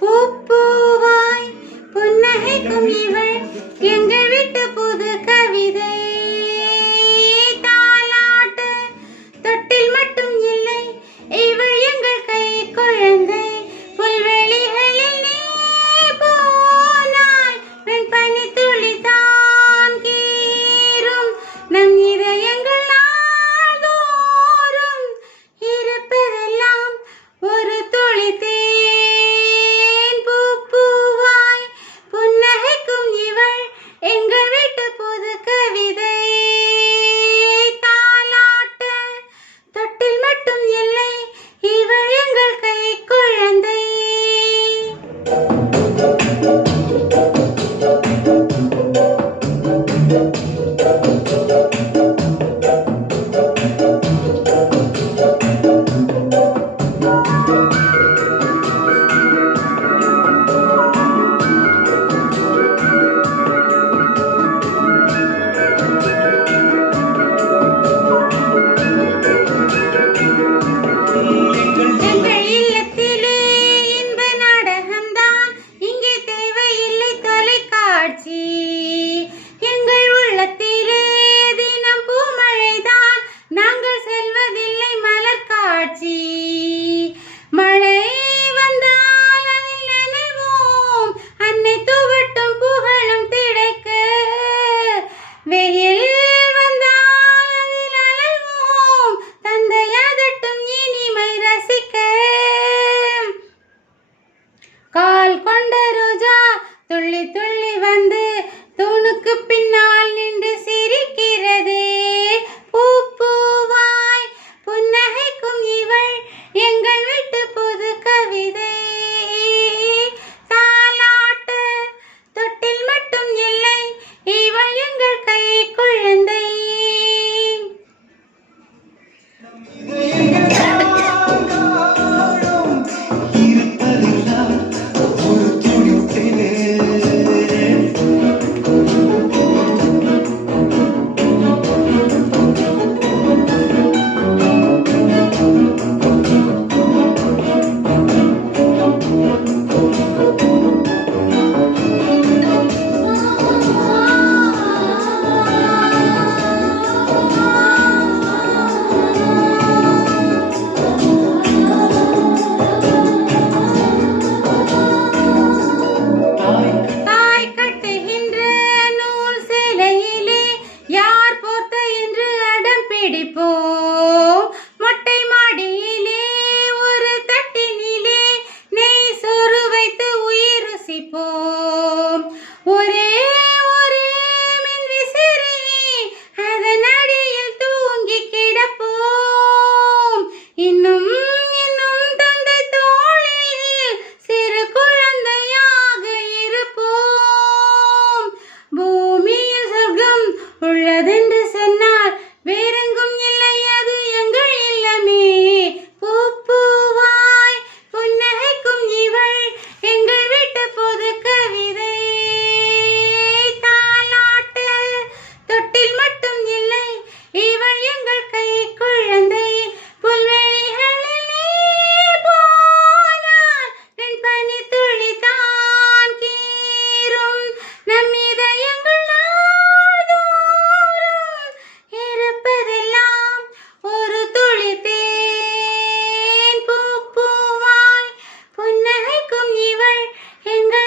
பூப்பூவாய் புன்னகைக்கும் இவள் எங்கள் வீட்டு புது கவிதை. தாலாட்டு தொட்டில் மட்டும் இல்லை, இவள் எங்கள் கை குழந்தை. புல்வெளிகளில் நீ போனால் வெண்பனி துளிதான் கீறும் நம் இதயங்கள் நாள்தோறும் இருப்பதெல்லாம் ஒரு துளி தேன். பூப்பூவாய் புன்னகைக்கும் இவள் எங்கள் வீட்டு புது கவிதை. தாலாட்ட தொட்டில் மட்டும் இல்லை, இவள் எங்கள் கை குழந்தை. எங்கள் இல்லத்திலே இன்ப நாடகம்தான், இங்கே தேவையில்லை தொலைக்காட்சி. எங்கள் உள்ளத்திலே தினம் பூமழைதான், நாங்கள் செல்வதில்லை மலர் காட்சி. மழை வந்தால் அதில் நனைவோம், அன்னை துவட்டும் புகழும் திடைக்க. வெயில் வந்தால் அதில் அலைவோம், தந்தை அதட்டும் இனிமை ரசிக்க. கால் கொண்ட ரோஜா துள்ளி துள்ளி வந்து தூணுக்கு பின்னால் நின்று சிரிக்கிறதே. பூப்பூவாய் புன்னகைக்கும் இவள் எங்கள் வீட்டு புது கவிதை. தாலாட்டு தொட்டில் மட்டும் இல்லை, இவள் எங்கள் கை குழந்தை. தாய் கட்டுகின்ற நூல் சேலையிலே யார் போர்த்த என்று அடம் பிடிப்போம். மொட்டை மாடியிலே ஒரு தட்டினிலே நெய் சோறு வைத்து உயிர் ருசிப்போம். ஒரே ஒரே மின் விசிறி அதன் அடியில் தூங்கி கிடப்போம். இன்னும் இன்னும் தந்தை தோளில் சிறு குழந்தையாக இருப்போம். பூமியில் சொர்க்கம் உள்ளதென்று சொன்னால் வேறெங்கும் இல்லை, அது எங்கள் இல்லமே. பூப்பூவாய் புன்னகைக்கும் இவள் எங்கள் வீட்டு புது கவிதை. தாலாட்டு தொட்டில் மட்டும் இல்லை, இவள் எங்கள் கை குழந்தை. புல்வெளிகளில் நீ போனால் வெண்பனி துளிதான் கீறும் நம் இதயங்கள் நாள்தோறும் இருப்பதெல்லாம் ஒரு துளி தேன். பூப்பூவாய் புன்னகைக்கும் இவள் எங்கள்